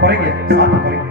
குறைங்க சாத்து குறைங்க.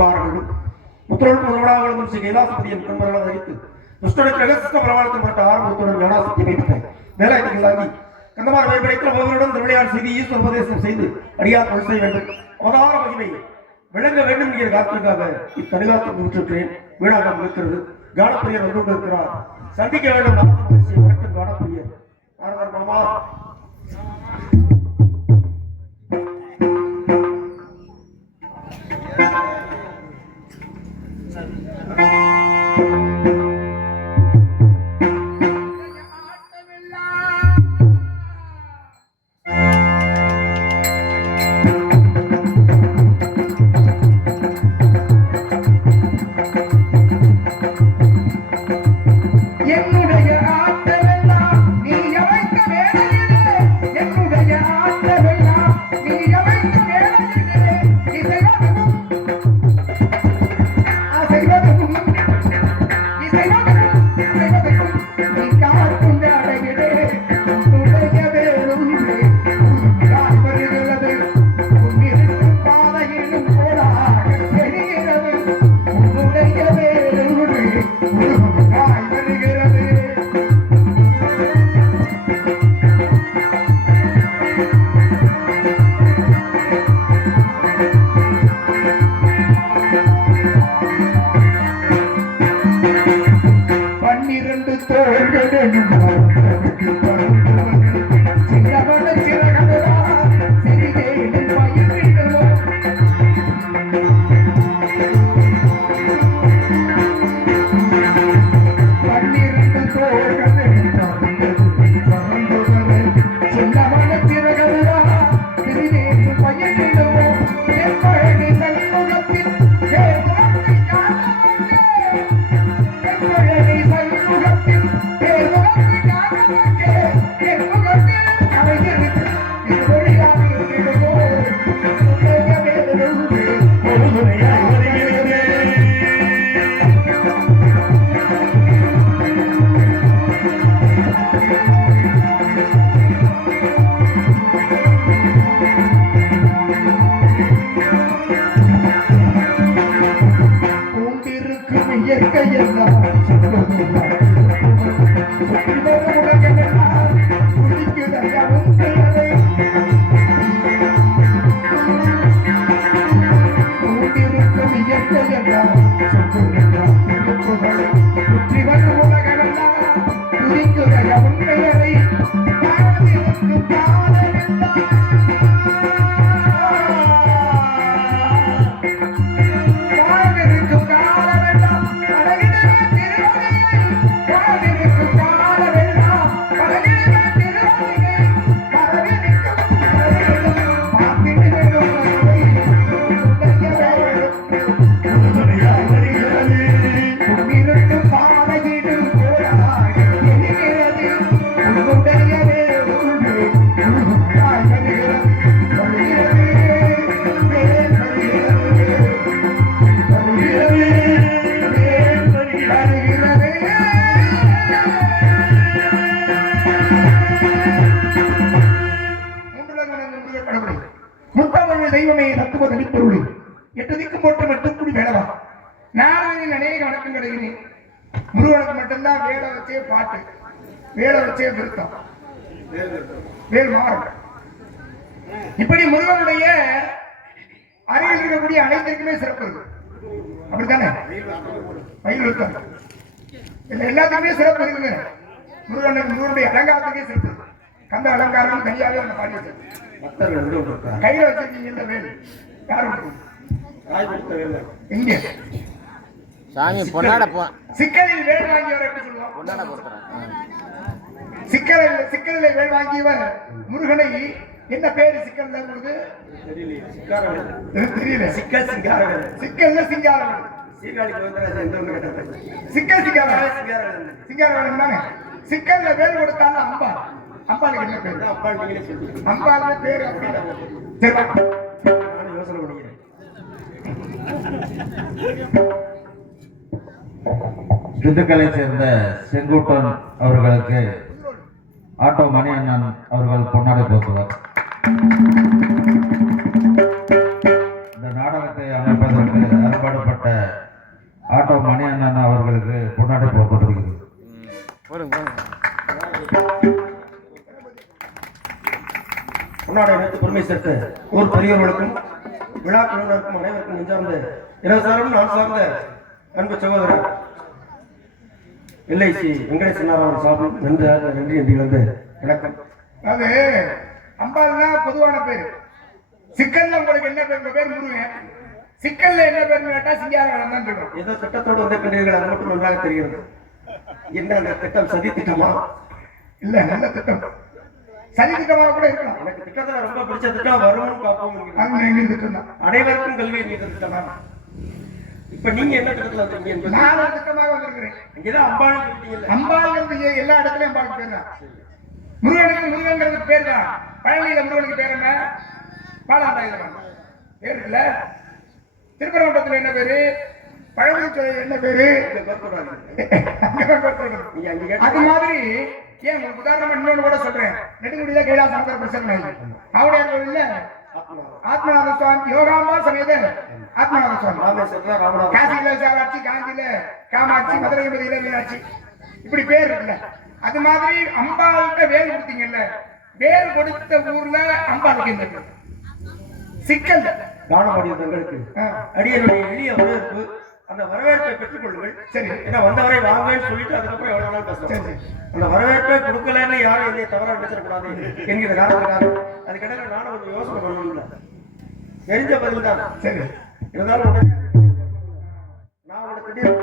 குமாரர்களும் புத்திரன் முதலாளர்களும் ஸ்ரீ கைலாசபதியின் குடும்பங்களை தரித்து துஷ்டனுக்கு ரகசிய பிரமாணத்தின் பட்ட ஆரம்பத்துடன் ஞானாசக்தி வைத்தேன் வேலாயத்துக்கு கந்தமார் வைப்படைக்கிற அவர்களுடன் திருவிளையாடு செய்து ஈஸ்வர உபதேசம் செய்து அடியார் கொலை செய்ய வேண்டும் அவதார மகிமை விளங்க வேண்டும் என்கிற காரணத்துக்காக இத்தனிகாரத்தை முற்றிருக்கிறேன். வீணாகம் இருக்கிறது. கானப்பிரியர் வந்து கொண்டிருக்கிறார். சந்திக்க வேண்டும். கானப்பிரியர் மாமா தெய்வமே தத்துவ தனிப்பொருளை எட்டு திக்கும் போட்டு மட்டும் வேடவா நான் அநேக வணக்கம் கிடைக்கிறேன். முருகனுக்கு மட்டும்தான் வேட வச்சே பாட்டு, வேட வச்சே விருத்தம், வேல் மாறும். இப்படி முருகனுடைய அருகில் இருக்கக்கூடிய அனைத்திற்குமே சிறப்பு இருக்கு. அப்படித்தானே மயில் விருத்தம் எல்லாத்துக்குமே சிறப்பு இருக்குங்க. முருகனுடைய அலங்காரத்துக்கே சிறப்பு இருக்கு. கந்த அலங்காரம் தனியாவே அந்த பாடி வச்சிருக்கு. கையில வச்சிருக்கீங்க வேல் யாரும் இங்க சாமி பொன்னாட சிக்கலில் வேல் வாங்கியவர் எப்படி சொல்லுவோம்? சிக்கலில் வேல் வாங்கியவர் முருகனை என்ன பேரு சிக்கல் உங்களுக்கு தெரியல? சிக்கல் சிங்காரவர், சிக்கல்ல சிங்காரவர், சிக்கல் சிங்காரவர், சிங்காரவர் தானே. சிக்கல்ல வேல் கொடுத்தாலும் அம்பா, அம்பாளுக்கு என்ன பேரு? அம்பாளுக்கு பேரு அப்படின்னா யோசனை பண்ணிக்கிறேன். திண்டுக்கலை சேர்ந்த செங்குட்டன் அவர்களுக்கு ஆட்டோ மணி அண்ணன் அவர்கள் பொன்னாடை போக்குவார். இந்த நாடகத்தை அமைப்பதற்கு ஏற்பாடு ஆட்டோ மணி அண்ணன் அவர்களுக்கு பொன்னாடை போகப்படுகிறது. போடுங்க போடுங்க. பொன்னாடை வைத்து பெருமை சேர்த்த ஊர் பெரியவர்களுக்கும் விழா குழுவினருக்கும் அனைவருக்கும் நெஞ்சார்ந்த எனது சார்பும் நான் சார்ந்த அன்பு சகோதரர் எல்ஐசி வெங்கடேசன் அவர் சார்பும் நன்றி என்று இழந்து வணக்கம். அது அம்பாள்னா பொதுவான பேரு. சிக்கல்ல உங்களுக்கு என்ன பேர்? உங்க பேர் முருகன். சிக்கல்ல என்ன பேர் கேட்டா சிங்காரவேலன் தான் சொல்றோம். ஏதோ திட்டத்தோடு வந்திருக்கின்றீர்கள், அது மட்டும் நன்றாக தெரிகிறது. என்ன அந்த திட்டம் சதி திட்டமா? இல்ல, நல்ல திட்டம். சதி திட்டமாக கூட இருக்கலாம். எனக்கு திட்டத்துல ரொம்ப பிடிச்ச திட்டம் வருமுன் காப்போம் அங்க எங்க திட்டம் தான். அனைவருக்கும் கல்வி மீது திட்டமா? இப்ப நீங்க என்ன திட்டத்துல வந்திருக்கீங்க? நான் ஒரு திட்டமாக வந்திருக்கிறேன். இங்கதான் அம்பாள் இருக்கீங்கல்ல. அம்பாள்ங்கிறது எல்லா இடத்துலயும் அம்பாளுக்கு பேர் தான். முருகனுக்கு முருகன்கிறது பேர் தான். பழனியில முருகனுக்கு பேர் என்ன? பாலாண்டாயில பேர் இருக்குல்ல. திருப்பரங்குன்றத்துல என்ன பேரு? பழமுதிர்ச்சோலை என்ன பேரு? அது மாதிரி ஏன் உங்களுக்கு உதாரணமா இன்னொன்னு கூட சொல்றேன். நெடுங்குடியில கைலாச பிரச்சனை அவருடைய கோவில்ல ஆத்மநாத சுவாமி யோகாம்பா சமேத ஆத்மநாத சுவாமி ராமேஸ்வரத்துல ராமநாதர், காசியில விசாலாட்சி, காஞ்சியில காமாட்சி, மதுரை மீனாட்சி, இப்படி பேர் இருக்குல்ல. அது மாதிரி அம்பாளுக்கு வேல் கொடுத்தீங்கல்ல, வேல் கொடுத்த ஊர்ல அம்பாளுக்கு என்ன பேர்? சிக்கல் தானமடிய தங்களுக்கு அடியனுடைய எளிய வரவேற்பு. அந்த வரவேற்பை பெற்றுக் கொள்ளுங்கள். சரி. ஏன்னா வந்தவரை வாங்கன்னு சொல்லிட்டு அதுக்கப்புறம் எவ்வளவு நாள் பேசலாம். அந்த வரவேற்பை கொடுக்கலன்னு யாரும் என்னை தவறா நினைச்சிடக்கூடாது என்கிற காரணத்துக்காக அதுக்கிடையில நானும் கொஞ்சம் யோசனை பண்ணணும்ல. தெரிஞ்ச பதில் தான். சரி. இருந்தாலும் உடனே நான் உங்களை திடீர்னு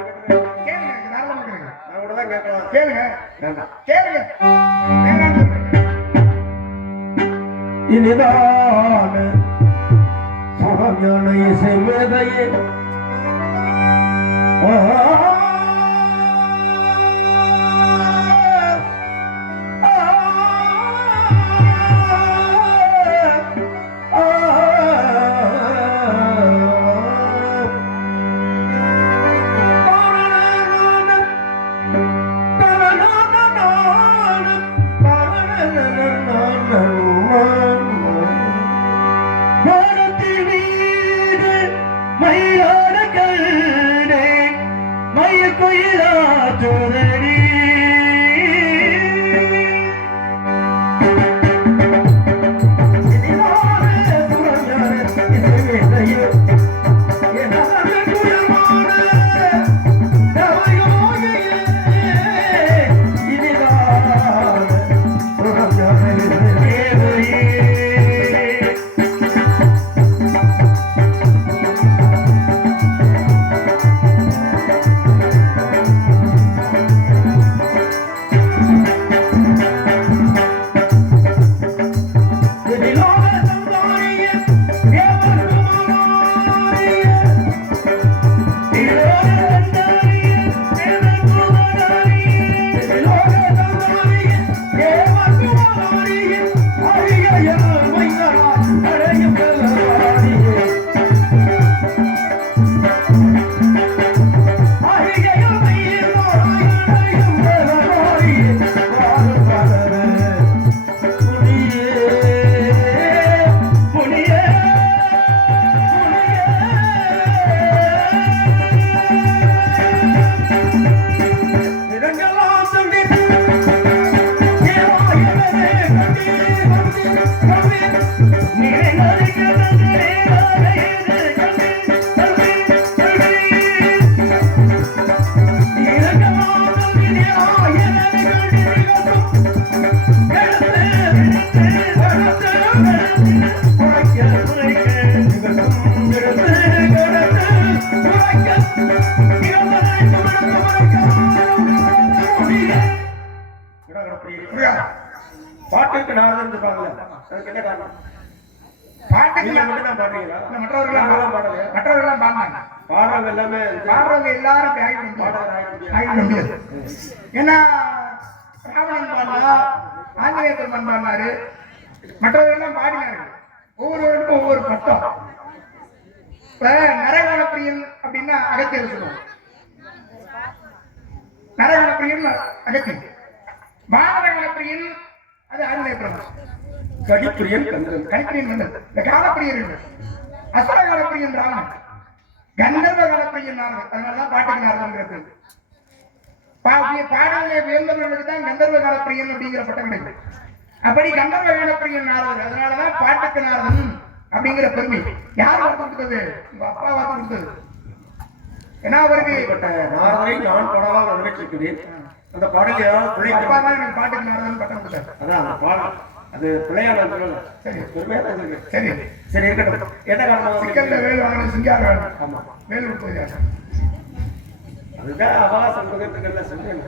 கேளுங்க, தாராளமா கேளுங்க. நான் கூட தான் கேட்கலாம். கேளுங்க, வேண்டாம். கேளுங்க. இனிதான சுகஞான இசை மேதையே பாட்டுக்கு நாரதன் இருப்பாங்கல்ல, அதுக்கு என்ன காரணம்? பாட்டுக்கு நீங்க மட்டும் தான் பாடுறீங்களா? மற்றவர்கள்லாம் பாடலையா? மற்றவர்கள்லாம் பாடினாங்க. பாடுறவங்க எல்லாமே பாடுறவங்க எல்லாரும் ஆகிட முடியாது. ஏன்னா ராவணன் பாடலா, ஆஞ்சநேய பெருமான் பாடினாரு, மற்றவர்கள் எல்லாம் பாடினார்கள். ஒவ்வொருவருக்கும் ஒவ்வொரு பட்டம். இப்ப நரகணப்பிரியன் அப்படின்னா அகத்தியர் சொல்லுவோம். நரகணப்பிரியன் அகத்தியர், பாரதகணப்பிரியன் அது ஆஞ்சநேய பெருமான், கடிப்பிரியன் கந்தன், கணிப்பிரியன் கந்தன், இந்த காலப்பிரியன் அசுரகாலப்பிரியன் ராவணன். கந்தர்வ கலப்பையின் நாரதர், அதனாலதான் பாட்டுக்கு நாரதங்கிறது. பாடலே உயர்ந்தவர்களுக்கு தான் கந்தர்வ காலப்பிரியன் அப்படிங்கிற பட்டம் கிடைக்கும். அப்படி கந்தர்வ காலப்பிரியன் நாரதர், அதனாலதான் பாட்டுக்கு நாரதன் அப்படிங்கிற பெருமை. யார் வார்த்தை கொடுத்தது? உங்க அப்பா வார்த்தை கொடுத்தது. ஏன்னா அவருக்கு நாரதரை நான் பாடலாக நிறைவேற்றிருக்கிறேன். அந்த பாடல் ஏதாவது பிழை அப்பா தான் எனக்கு பாட்டுக்கு நாரதன் பட்டம் கொடுத்தாரு. அதான் அந்த பாடல் அது பிள்ளையான சரி பெருமையா தான் இருக்கு. சரி சரி இருக்கட்டும். என்ன காரணம்? சிக்கல்ல வேல் வாங்கின சிங்கார வேல். ஆமா, வேல் கொடுத்தது. அதுதான் அவகாசம் கொடுக்கறதுக்கு சொல்றேன்.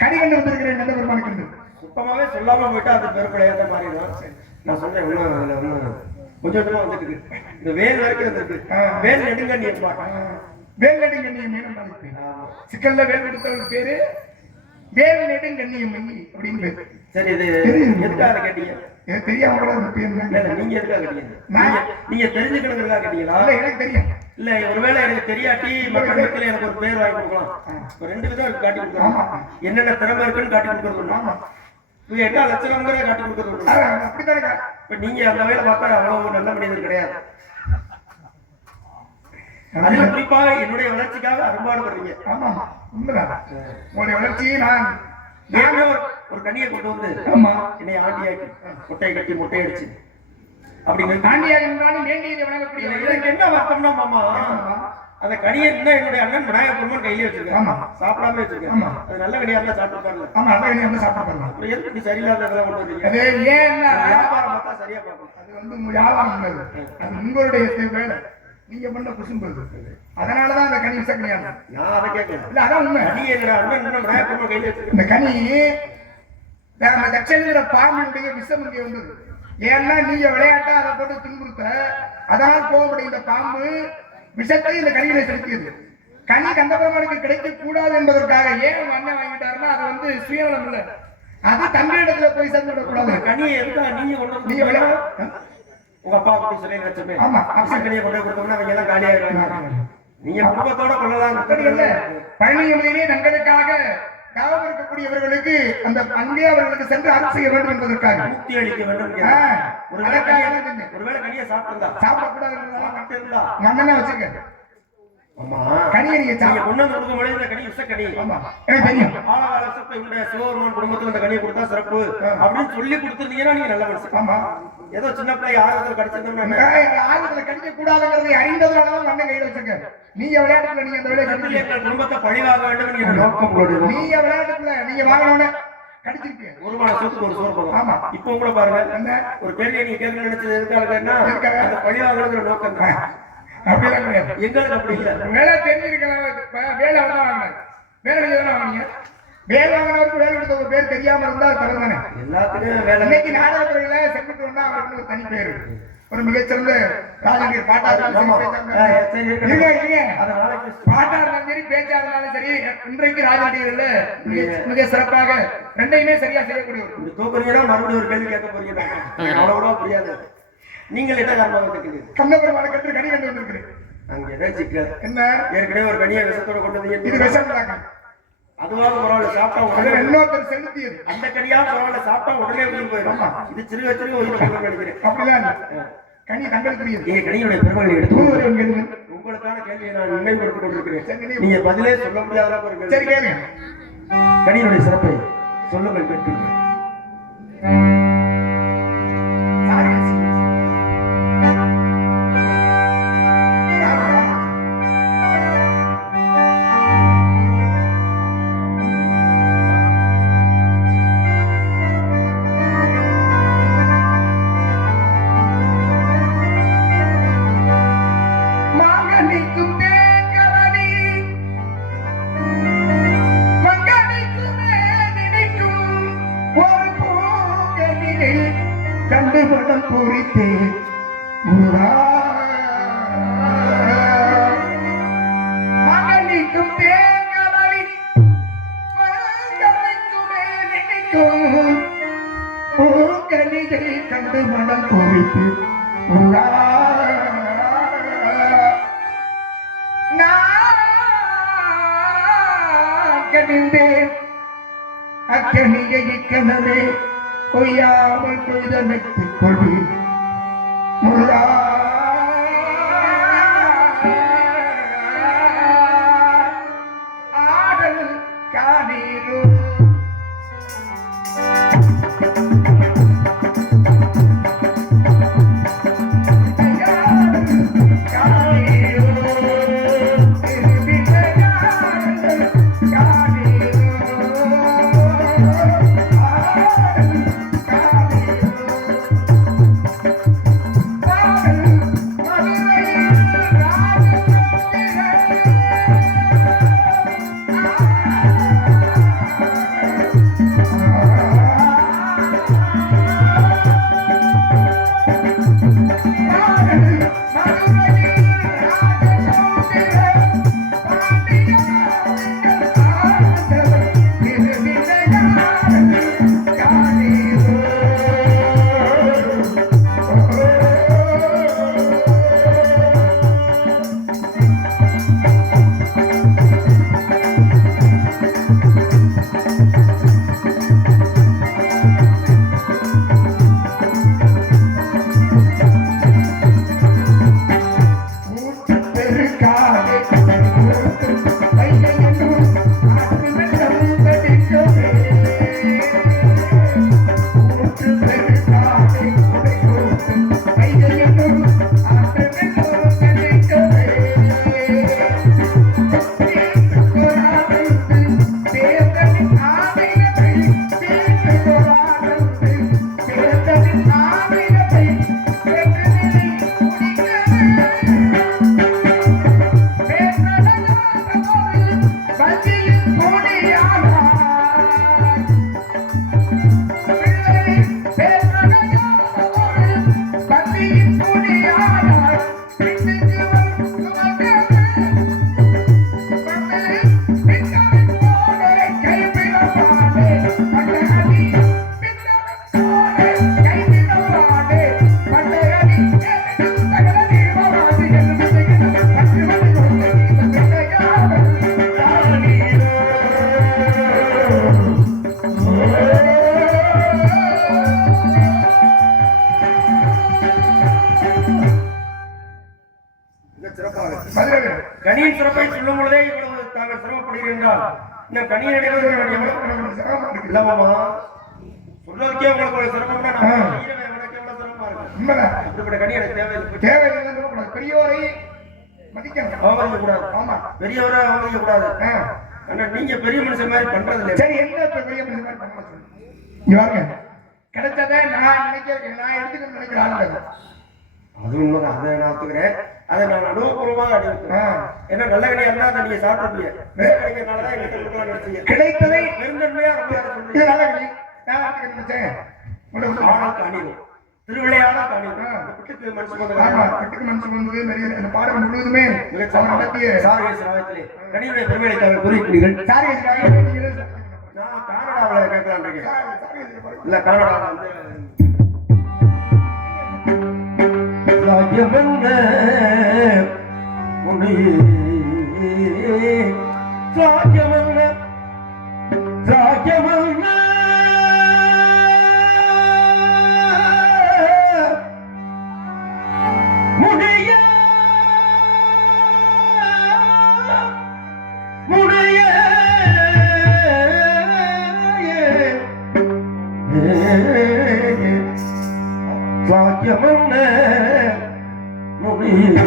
கனி கண்டு வந்திருக்கிறேன் கந்த பெருமானுக்கு. சுத்தமாவே சொல்லாம போயிட்டா அது பெருப்பிழையாத மாதிரி தான். நான் சொல்றேன் இன்னும் அதுல ஒன்னும் கொஞ்சம் கொஞ்சமா வந்துட்டு இருக்கு. இந்த வேல் வரைக்கும் வந்துருக்கு. வேல் நெடுங்க நீ வேல் நெடுங்கண்ணியம் மீனம் பாதிப்பேன். சிக்கல்ல வேல் கொடுத்தவங்க பேரு வேல் நெடுங்கண்ணியம் அப்படின்னு பேரு. சரி, இது எதுக்காக கேட்டீங்க? எனக்கு தெரியாம கூட அந்த பேர் இல்ல, நீங்க எதுக்காக கேட்டீங்க? நீங்க தெரிஞ்சுக்கணுங்கிறதுக்காக கேட்டீங்களா? இல்ல எனக்கு தெரியும். இல்ல, ஒருவேளை எனக்கு தெரியாட்டி மக்கள் மத்தியில எனக்கு ஒரு பேர் வாங்கி கொடுக்கலாம். ஒரு ரெண்டு விதம் காட்டி கொடுக்கலாம். என்னென்ன திறமை இருக்குன்னு காட்டி கொடுக்கறது. நீங்க என்ன லட்சணம்ங்கிறத காட்டி கொடுக்கறது. அப்படித்தானே. இப்ப நீங்க அந்த வேலை பார்த்தா அவ்வளவு நல்ல மனிதர் கிடையாது. அதுல குறிப்பாக என்னுடைய வளர்ச்சிக்காக அரும்பாடுபடுறீங்க. ஆமா, உண்மைதான். உங்களுடைய வளர்ச்சியை நான் ஒரு கனியை கொண்டு வந்து ஆமா என்னை ஆண்டியாக்கி முட்டையை கட்டி முட்டை அடிச்சு அப்படிங்கிறது ஆண்டியாக இருந்தாலும் வேண்டியதை வழங்கக்கூடிய எனக்கு என்ன வருத்தம்னா மாமா, அந்த கனியை என்னுடைய அண்ணன் விநாயகர் பெருமான் கையிலே வச்சிருக்கேன். சாப்பிடாம வச்சிருக்கேன். அது நல்ல கனியா இருந்தா சாப்பிட்டு ஆமா, நல்ல கனியா இருந்தா சாப்பிட்டு அப்புறம் எதுக்கு சரியில்லாததெல்லாம் கொண்டு வரீங்க? அது ஏன்னா வியாபாரம் பார்த்தா சரியா பார்க்கணும். அது வந்து வியாபாரம் உள்ளது. அது உங்களுடைய வேலை. நீங்க பண்ண குசும்பு. அதனாலதான் அந்த கனி விசக்கனியா. நான் அதை கேட்கல. இல்ல, அதான் உண்மை. கனி என்னோட அண்ணன் விநாயகர் பெருமான் கையில வச்சிருக்கேன். இந்த கனி நம்ம தட்சங்கிற பாம்பினுடைய விஷம் இங்கே வந்தது. ஏன்னா நீங்க விளையாட்டா அதை போட்டு துன்புறுத்த, அதனால் போகக்கூடிய இந்த பாம்பு விஷத்தை இந்த கனியில செலுத்தியது. கனி கந்தபெருமானுக்கு கிடைக்க கூடாது என்பதற்காக ஏன் அண்ணன் வாங்கிட்டாருன்னா அது வந்து சுயநலம் இல்லை. அது தங்க இடத்துல போய் சேர்ந்து விடக்கூடாது. கனியை எதுக்காக நீங்க கொண்டு நீங்க விளையாட உங்க அப்பா அப்படி சொல்லி நினைச்சமே. ஆமா, கனியை கொண்டு கொடுத்தோம்னா அவங்க எல்லாம் காலியாகிறாங்க. நீங்க குடும்பத்தோட கொள்ளலாம். பழனியிலே தங்களுக்காக காவல் இருக்கக்கூடியவர்களுக்கு அந்த அங்கே அவர்களுக்கு சென்று அருள் செய்ய வேண்டும் என்பதற்காக முக்தி அளிக்க வேண்டும். ஒருவேளை கனியை சாப்பிடக்கூடாது இருந்தா மண்ணெண்ண வச்சுக்க. ஆமா, கனியை நீங்க கொண்டு வந்து கொடுக்கும் பொழுது இந்த கனி விஷக்கனி. ஆமா, எனக்கு தெரியும். ஆழகால சத்தை உடைய சிவபெருமான் குடும்பத்துல இந்த கனியை கொடுத்தா சிறப்பு அப்படின்னு சொல்லி கொடுத்துருந்தீங்கன்னா நீங்க நல்ல மனுஷன். ஆமா, ஏதோ சின்ன பிள்ளை ஆர்வத்தில் கடிச்சிருந்தோம்னா ஆர்வத்துல கடிக்க கூடாதுங்கிறதை அறிந்ததுனாலதான் மண்ணை கையில வச்சிருக்க. நீங்க விளையாட்டுல நீங்க அந்த விளையாட்டு குடும்பத்தை பழிவாக வேண்டும் என்ற நோக்கம். நீங்க விளையாட்டுல நீங்க வாங்கணும்னு கடிச்சிருக்கீங்க. ஒரு மான சொத்துக்கு ஒரு சோறு போகும். ஆமா, இப்போ கூட பாருங்க, ஒரு கேள்வியை நீங்க கேட்க நினைச்சது எதுக்காகன்னா அந்த பழிவாகணுங்கிற நோக்கம் தான். அப்படியெல்லாம் கிடையாது. எங்களுக்கு அப்படி இல்ல. வேலை தெரிஞ்சிருக்கலாம். வேலை அவ்வளவுதான் வாங்கினாங்க. வேலை நீங்க தானே வாங்கினீங்க. வேலை வாங்கினவருக்கு வேலை கொடுத்த ஒரு பேர் தெரியாம இருந்தா தவறு தானே. எல்லாத்துக்கும் வேலை. இன்னைக்கு நாடகத்துறையில செங்குட்டுன்னா அவருக்கு ஒரு தனி பேரு. ஒரு மிகச்சிறந்த ராஜநீர் பாட்டா இருந்தாலும் சரி, பேச்சா இருந்தாலும் சரி, இன்றைக்கு ராஜநீர்ல மிக சிறப்பாக ரெண்டையுமே சரியா செய்யக்கூடியவர். தூக்குறீங்களா மறுபடியும் ஒரு கேள்வி கேட்க போறீங்க. அவ்வளவு புரியாது. நீங்கள் என்ன காரணமாக கேட்கிறீங்க? கந்தபெருமானை கட்டு கனி கண்டு வந்திருக்கிறேன். அங்க ஏதாச்சும் என்ன ஏற்கனவே ஒரு கனியை விஷத்தோட கொண்டு வந்து இது விஷம் தாங்க. அதுவாக பரவாயில்ல, சாப்பிட்டா உடனே இன்னொருத்தர் செலுத்தியது. அந்த கனியா பரவாயில்ல, சாப்பிட்டா உடனே உயிர் போயிடும். இது சிறுக சிறுக உயிர் போயிடும் நினைக்கிறேன். அப்படிதான் கனி தங்களுக்குரியது. நீங்க கனியுடைய பெருமைகளை எடுத்து உங்களுக்கான கேள்வியை நான் நினைவுபடுத்திக் கொண்டிருக்கிறேன். நீங்க பதிலே சொல்ல முடியாத ஒரு சரி கேளுங்க. கனியுடைய சிறப்பை சொல்லுங்கள் கேட்டு. கண்டுபடம் பூரித்தே மகனிக்கும் தேங்கவலி மகனிக்குமே நினைக்கும் பூங்கனிகை கண்டுபடம் பூரித்து நான் கணிந்தேன் அக்கணியை கனவே கொய்யாமல் கொய்தமைத்துக் கொள்வி முருகா சிரமப்படுகிறேன் என்றால் இன்னும் கனியை அடைவது நான் எவ்வளவு சிரமம் இருக்கு. இல்ல மாமா சொல்றதுக்கே உங்களுக்கு ஒரு சிரமம்னா நான் செய்யறவன் எனக்கு எவ்வளவு சிரமமா இருக்கு. உண்மைதான். அப்படிப்பட்ட கனி எனக்கு தேவையில்லை. தேவையில்லைன்னு சொல்லக்கூடாது. பெரியோரை மதிக்கணும். அவமதிக்க கூடாது. ஆமா. பெரியவரை அவமதிக்க கூடாது. ஆனா நீங்க பெரிய மனுஷன் மாதிரி பண்றது இல்லை. சரி, என்ன இப்ப பெரிய மனுஷன் மாதிரி பண்ண சொல்லு. இங்க பாருங்க, கிடைச்சதை நான் எடுத்துக்கணும்னு நினைக்கிற ஆளுங்க. அது உண்மைதான். அதை நான் ஒத்துக்கிறேன். அதை நான் அனுபவபூர்வமாக அடைவிக்கிறேன். ஏன்னா நல்ல கனியா இருந்தா அதை நீங்க சாப்பிட்டுருப்பீங்க. வேற கனிக்கிறதுனாலதான் எங்கிட்ட கொடுக்கலாம் நினைச்சீங்க. கிடைத்ததை பெருந்தன்மையா ரொம்ப யாரும் இது சொல்றீங்க. நல்ல கனி. நான் எடுத்துக்க நினைச்சேன். ஆடல் காணிடும். திருவிளையாடல் காணிடும். வீட்டுக்கு மனுஷன் ஆமா, கட்டுக்கு மனுஷன் வந்தது நிறைய இந்த பாடம் முழுவதுமே அவர் நடத்திய சார்கேஸ் ராகத்திலே கனிவுடைய பெருமையை தவிர குறிப்பிடுங்கள். சாரியஸ்க்காக நான் கனடாவில் கேட்கலான் இருக்கேன். இல்ல கனடாவில் வந்து சாக்கியமென்ன உன்னையே சாக்கியமென்ன சாக்கியமென்ன முனைய முனைய சாக்கியமென்ன முனைய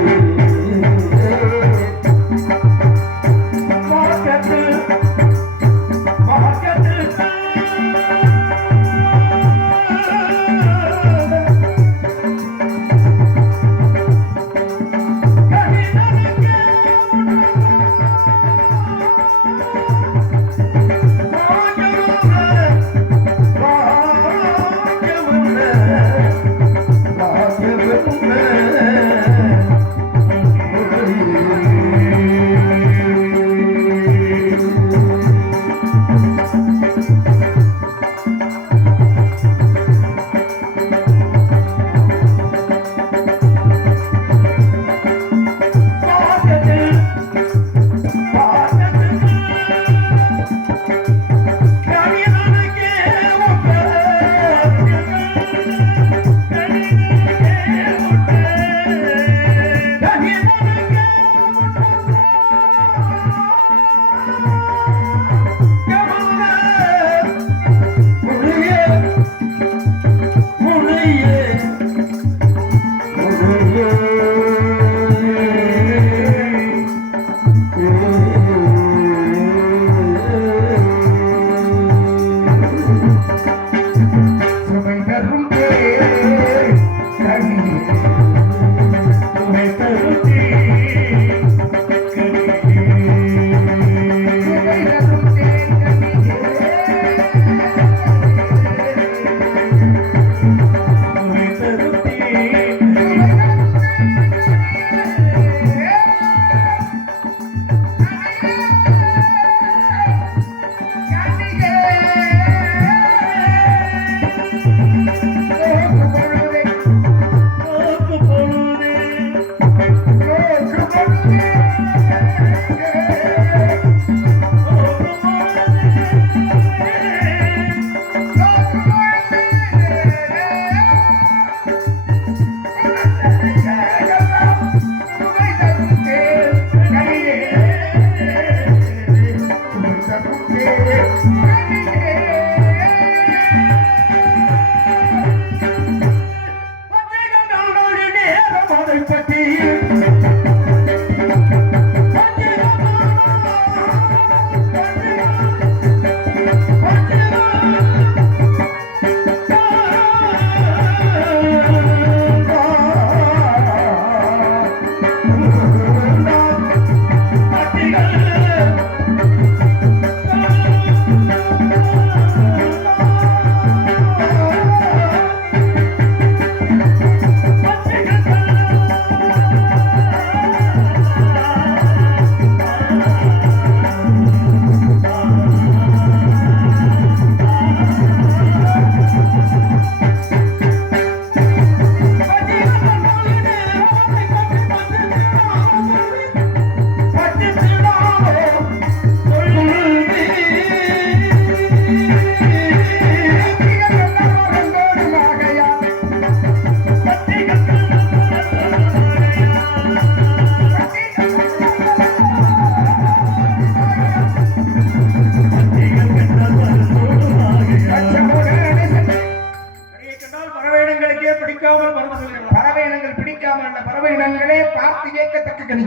கனி.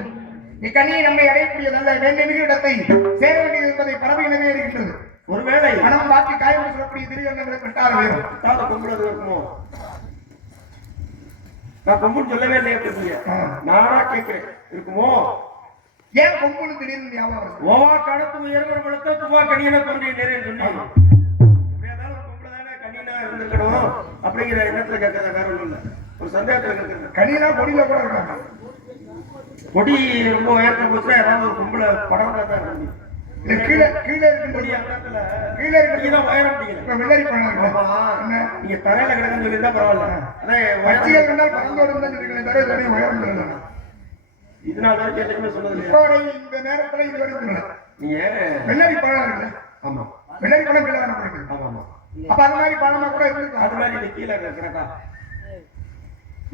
இக்கனியை நம்மை அடையக்கூடியதல்ல, வேண்டிய இடத்தை சேர வேண்டியது என்பதை பறவை எனவே இருக்கின்றது. ஒருவேளை மனம் வாக்கி காயம் சொல்லக்கூடிய திருவண்ணங்களை பெற்றால் வேறு கொம்புல இருக்குமோ? நான் கொம்புன்னு சொல்லவே இல்லையே பேசுறீங்க. நானா கேட்கிறேன், இருக்குமோ? ஏன் கொம்புன்னு திடீர்னு ஞாபகம் வருது? ஓவா கடத்து உயர்வர்களுக்கு துவா கனியனை கொண்டு நிறைய சொன்னீங்க. கொம்புல தானே கனியனா இருந்திருக்கணும் அப்படிங்கிற எண்ணத்துல கேட்கறத வேற ஒண்ணும் இல்ல. ஒரு சந்தேகத்துல கேட்கறது. கனியனா கொடியில கூட இருக்காங்க. கொடி ரொம்ப உயர்த்த போச்சுன்னா ஏதாவது ஒரு கொம்புல படம் தான் இருக்கு. கீழே கீழே இருக்கு கொடி அங்கத்துல கீழே இருக்கு உயரம் முடியல. இப்ப வெள்ளரி பழம் நீங்க தரையில கிடக்குன்னு சொல்லியிருந்தா பரவாயில்ல. அதான் வச்சிகள் கண்டால் பறந்தோடு தான் சொல்லிருக்கேன், தடவை தடவை உயரம் இல்லை. இது நாள் வரைக்கும் எதுவுமே சொன்னது இல்லையா? இப்போ இந்த நேரத்துல இது வரைக்கும் நீங்க வெள்ளரி பழம் இருக்குல்ல? ஆமா, வெள்ளரி பழம் கீழே தானே போயிருக்கு. ஆமா ஆமா. அப்ப அந்த மாதிரி பழமா கூட இருக்கு. அது மாதிரி இது கீழே கிடக்கா.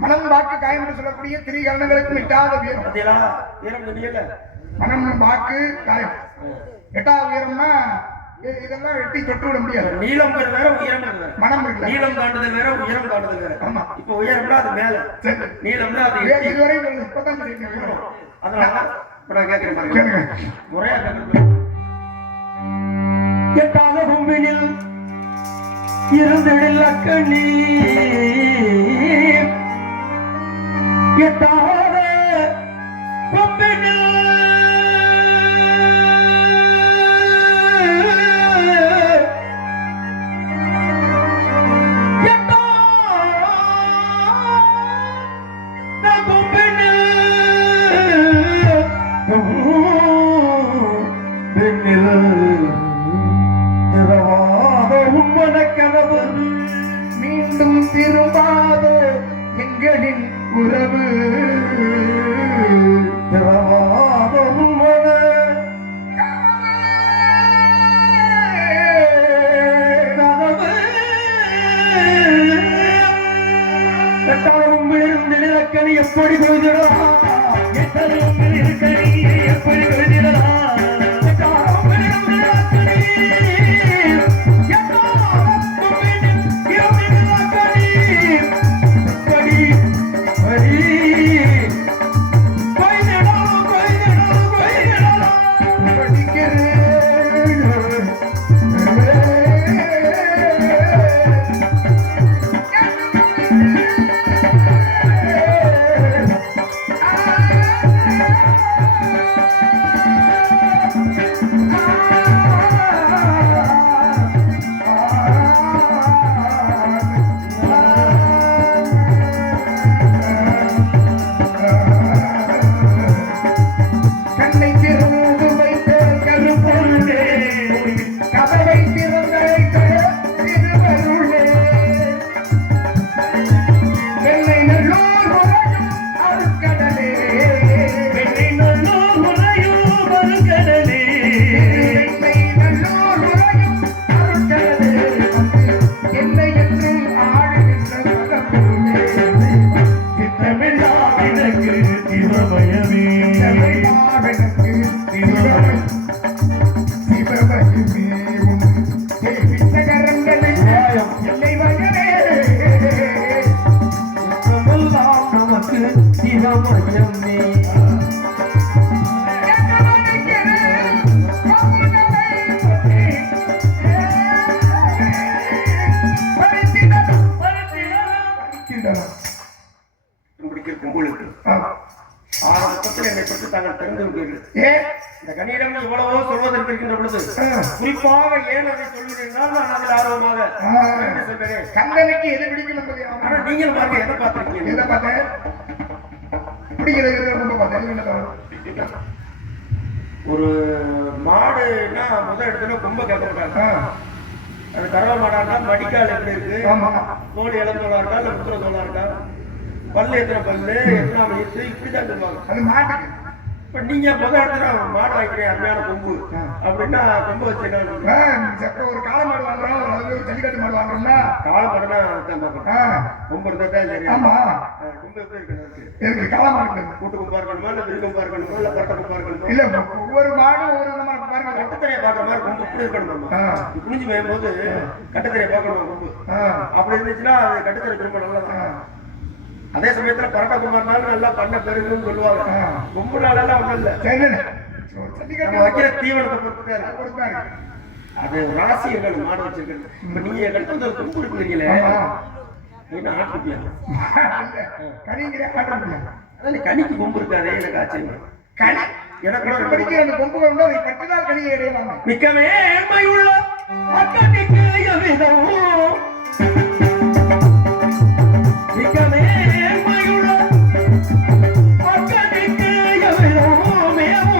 மனம் வாக்கு காயம் என்று சொல்லக்கூடிய திரிகரணங்களுக்கும் எட்டாத உயரம். அதேலா உயரம் தெரியல. மனம் வாக்கு காயம் எட்டாவது உயரம்னா இதெல்லாம் வெட்டி தொட்டு விட முடியாது. நீளம் வேற உயரம் வேற. மனம் இருக்கு. நீளம் தாண்டுதல் வேற, உயரம் தாண்டுதல் வேற. ஆமா. இப்ப உயரம்னா அது மேல, நீளம்னா அது இதுவரை இப்பதான் தெரியும். அதனால இப்ப நான் கேட்கிறேன் பாருங்க, முறையா கேட்கிறேன். எட்டாத கொம்பினில் இருந்திடல் அக்கண்ணி, எட்டாத கொம்பினில் மீண்டும் திரும்பாத எங்களின் உறவு எப்படி கொய்திடலாம்? எப்படி கொய்திடலாம்? குறிப்பாக ஏன் அதை சொல்கிறீர்கள்? நான் அதில் ஆர்வமாக கந்தனுக்கு எது பிடிக்கும் என்பதை ஆனா நீங்கள் பாருங்க, எதை பார்த்திருக்கீங்க? எதை பார்த்தேன்? பிடிக்கிறது ரொம்ப பார்த்தேன். ஒரு மாடுன்னா முதல் இடத்துல கொம்ப கேட்க மாட்டாங்க. அது கறவை மாடா இருந்தா மடிக்கால் எப்படி இருக்கு, தோல் இளந்தோலா இருக்கா இல்ல முத்திர தோலா இருக்கா, பல்லு எத்தனை பல்லு, எத்தனை வயசு, இப்படிதான் சொல்லுவாங்க. அது மாட்டுக்கு. இப்ப நீங்க முதல் இடத்துல மாடு வாங்கிக்கிறேன் அருமையான கொம்பு அப்படின்னா கொம்பு வச்சுக்கலாம். ஒரு காளை மாடு வாங்குறோம், ஒரு ஜல்லிக்கட்டு மாடு வாங்குறோம்னா காளை மாடுனா கொம்பு இருந்தா தான் சரி. ஆமா, கொம்பு எப்படி இருக்கணும்? எனக்கு காளை மாடு கூட்டு கொம்பா இருக்கணுமா இல்ல விரு கொம்பா இருக்கணுமா இல்ல பட்ட கொம்பா இருக்கணுமா? இல்ல, ஒவ்வொரு மாடும் ஒவ்வொரு விதமா பாருங்க. கட்டத்தரையை பாக்குற மாதிரி கொம்பு இப்படி இருக்கணுமா? குனிஞ்சு மேயும் போது கட்டத்தரையை பார்க்கணுமா கொம்பு? அப்படி இருந்துச்சுன்னா அது கட்டத்தரை ரொம்ப நல்லதான். அதே சமயத்துல பரட்ட குமார்னாலும் நல்லா பண்ண பெருகுன்னு சொல்லுவாங்க. ரொம்ப நாளெல்லாம் ஒண்ணும் இல்ல. நம்ம வைக்கிற தீவனத்தை பொறுத்துட்டாரு. அது ராசி எங்களுக்கு மாடு வச்சிருக்கிறது. இப்ப நீங்க எங்களுக்கு வந்து ஒரு கொம்பு இருக்குறீங்களே, என்ன ஆட்டுப்பியா? அதான் கனிக்கு கொம்பு இருக்காதே, எனக்கு ஆச்சரியம். எனக்கு படிக்கிற அந்த கொம்புகள் உண்டு, அதை கட்டினால் கனியை அடையலாம். மிக்கவே ஏழ்மையுள்ள மக்களுக்கு எவ்விதமோ, மிக்கவே ஏழ்மையுள்ள மக்களுக்கு எவ்விதமோ மேவோ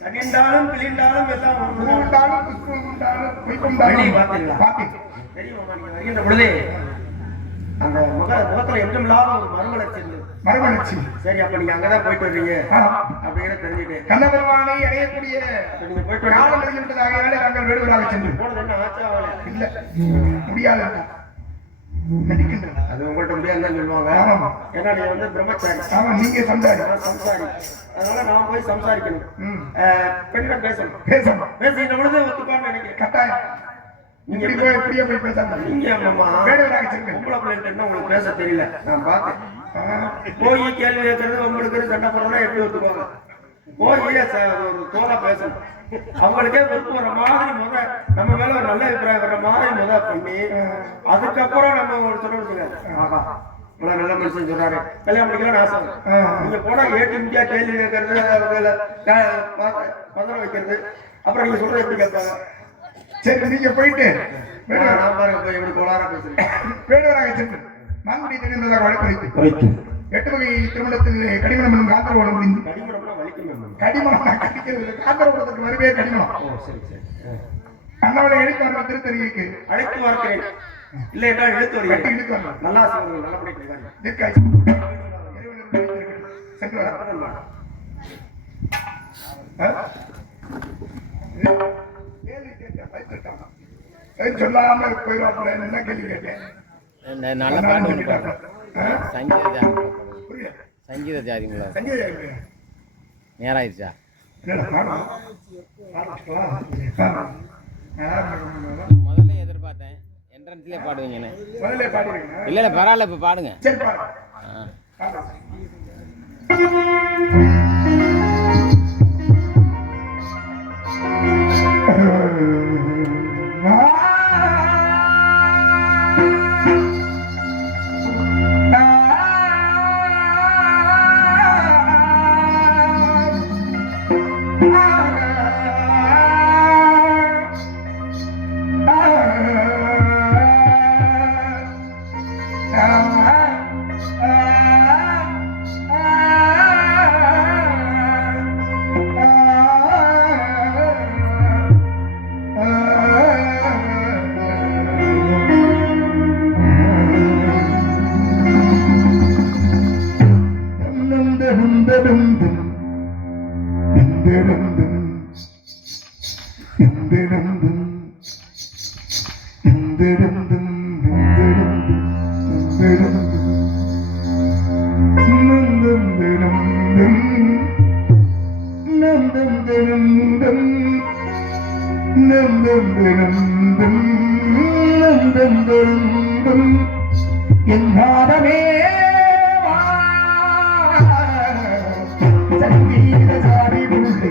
கனியென்றாலும் கிளியென்றாலும் எல்லாம் வருகின்ற பொழுதே அந்த முகத்துல என்றும் இல்லாத ஒரு மறுமலர்ச்சி. சரி, அப்ப நீங்க அங்கதான் போயிட்டு வர்றீங்க அப்படின்னு தெரிஞ்சுட்டு கண்ணபெருமானை அடையக்கூடிய நீங்க போயிட்டு காலம் வருகின்றதாக நாங்கள் வேடுவராக சென்று போனது என்ன ஆச்சா? இல்ல முடியாது நடிக்கின்றன. அது உங்கள்கிட்ட முடியாதுன்னு சொல்லுவாங்க. ஏன்னா நீங்க வந்து பிரம்மச்சாரி. ஆமா, நீங்க சம்சாரி. அதனால நான் போய் சம்சாரிக்கணும். பெண்கள் பேசணும். பேசுகின்ற பொழுது ஒத்துப்பான்னு நினைக்கிறேன். கட்டாயம் நீங்க இப்படியே போய் பேசாம நீங்க வேடுவராக சென்று பொம்பளை பிள்ளைன்னு உங்களுக்கு பேச தெரியல. நான் பார்த்தேன். போய் கேள்வி கேட்கறது உங்களுக்கு சண்டை போடுறதா எப்படி ஒத்துக்குவாங்க? போய் ஒரு தோலா பேசணும். அவங்களுக்கே வெறுப்பு வர மாதிரி நம்ம மேல ஒரு நல்ல அபிப்பிராயம் வர்ற மாதிரி பண்ணி அதுக்கப்புறம் நம்ம ஒரு சொல்லுங்க. ஆஹா, இவ்வளவு நல்ல மனுஷன் சொன்னாரு, கல்யாணம் பண்ணிக்கலாம் ஆசை. நீங்க போனா ஏட்டு இந்தியா கேள்வி கேட்கறது, பதற வைக்கிறது, அப்புறம் நீங்க சொல்றது எப்படி கேட்பாங்க? சரி, நீங்க போயிட்டு நான் பாருங்க போய் எப்படி கோளாரா பேசுறேன். வேடுவராக சென்று நான்குடி தெரிந்ததாக வழக்கு 8 வகை திருமணத்தில் கடிமணம் காந்தரவோடு முடிந்து கடிமணம் காந்தரவோடத்துக்கு வருவே கடிமணம். அண்ணாவளை எழுத்து வர திருத்தறிக்கு அழைத்து பார்க்கிறேன். இல்லை என்றால் இழுத்து வருகிறேன். இழுத்து வரலாம். நல்லா சொல்லுங்க. நல்லபடியாக சென்று வர சொல்லாம போயிடும். என்ன கேள்வி கேட்டேன்? நல்ல பாட்டு சங்கீத ஜாதிங்களா? நேராயிருச்சா? முதல்ல எதிர்பார்த்தேன் என்ட்ரன்ஸ்லயே பாடுவீங்கன்னு. இல்ல இல்ல பரவாயில்ல, இப்ப பாடுங்க. என்னாரமே சங்கீத சாரி உள்ளே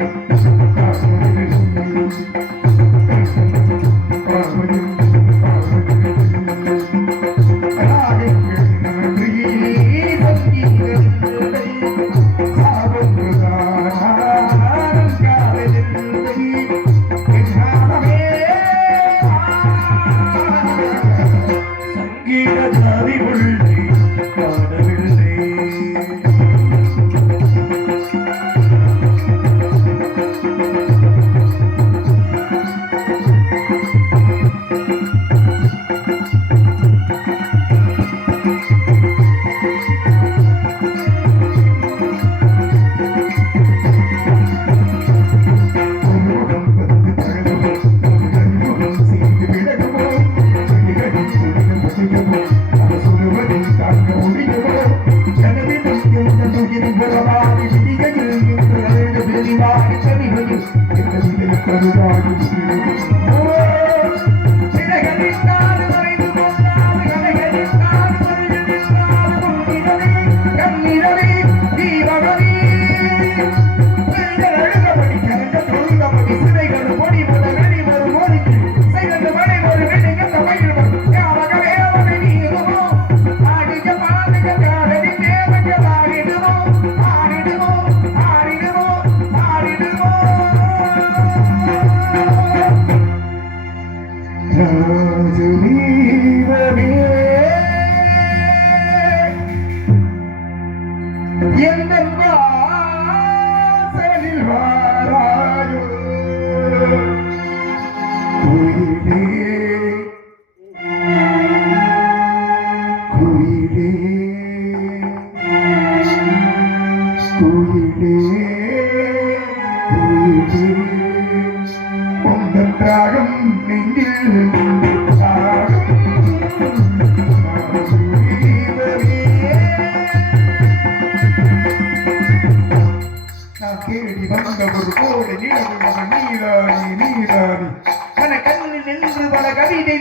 சங்கீத சாரி உள்ளே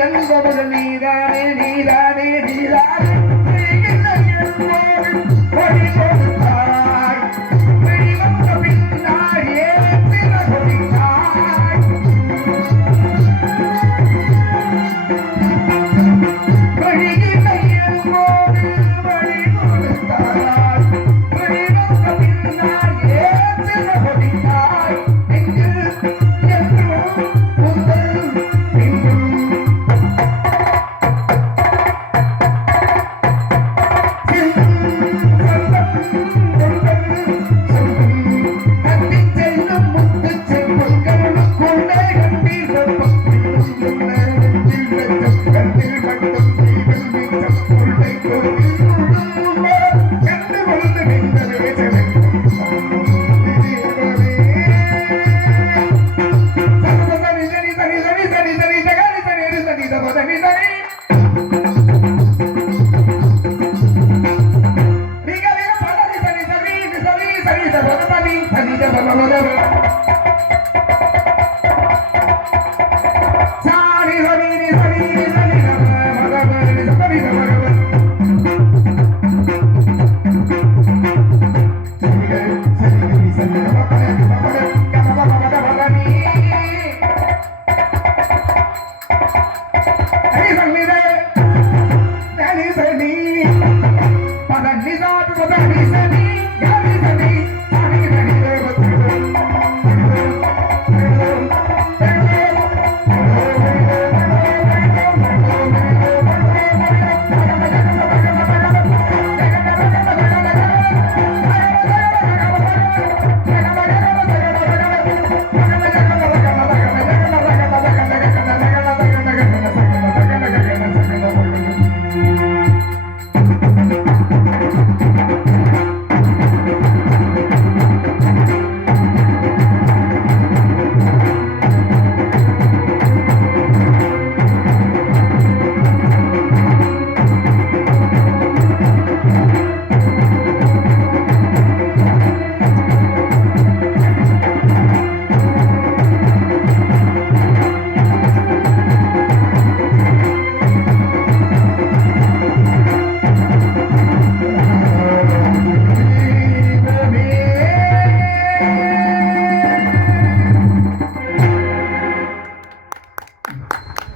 தந்தவர் நீதானே நீதானே நீதானே வழி கொடுத்தாய் வெளிவந்த பின்னால் ஏன் பிற கொடுத்தாய் வழியில்லை என்போடு வழி கொடுத்தாய் வெளிவந்த பின்னால் ஏன் பிற கொடுத்தாய் எங்கு என்றும் உங்கள் எங்கும்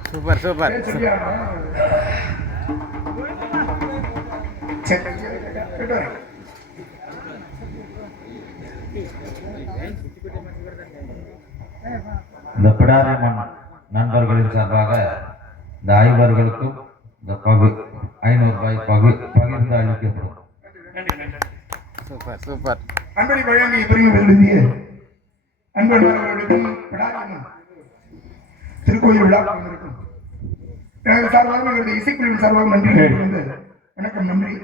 சூப்பர் சூப்பர் இந்த பிடாரி மண் நண்பர்களின் சார்பாக இந்த ஐவர்களுக்கும் இந்த 500 ரூபாய் பகிர்ந்து அளிக்கப்படும். Super super. அன்பளி வழங்கி பிரிவு எழுதிய அன்பர்களுக்கும் பிடாரி திருக்கோயில் விழா இருக்கும். எனது சார்பாக எங்களுடைய இசைக்குழுவின் சார்பாக நன்றி. வணக்கம், நன்றி.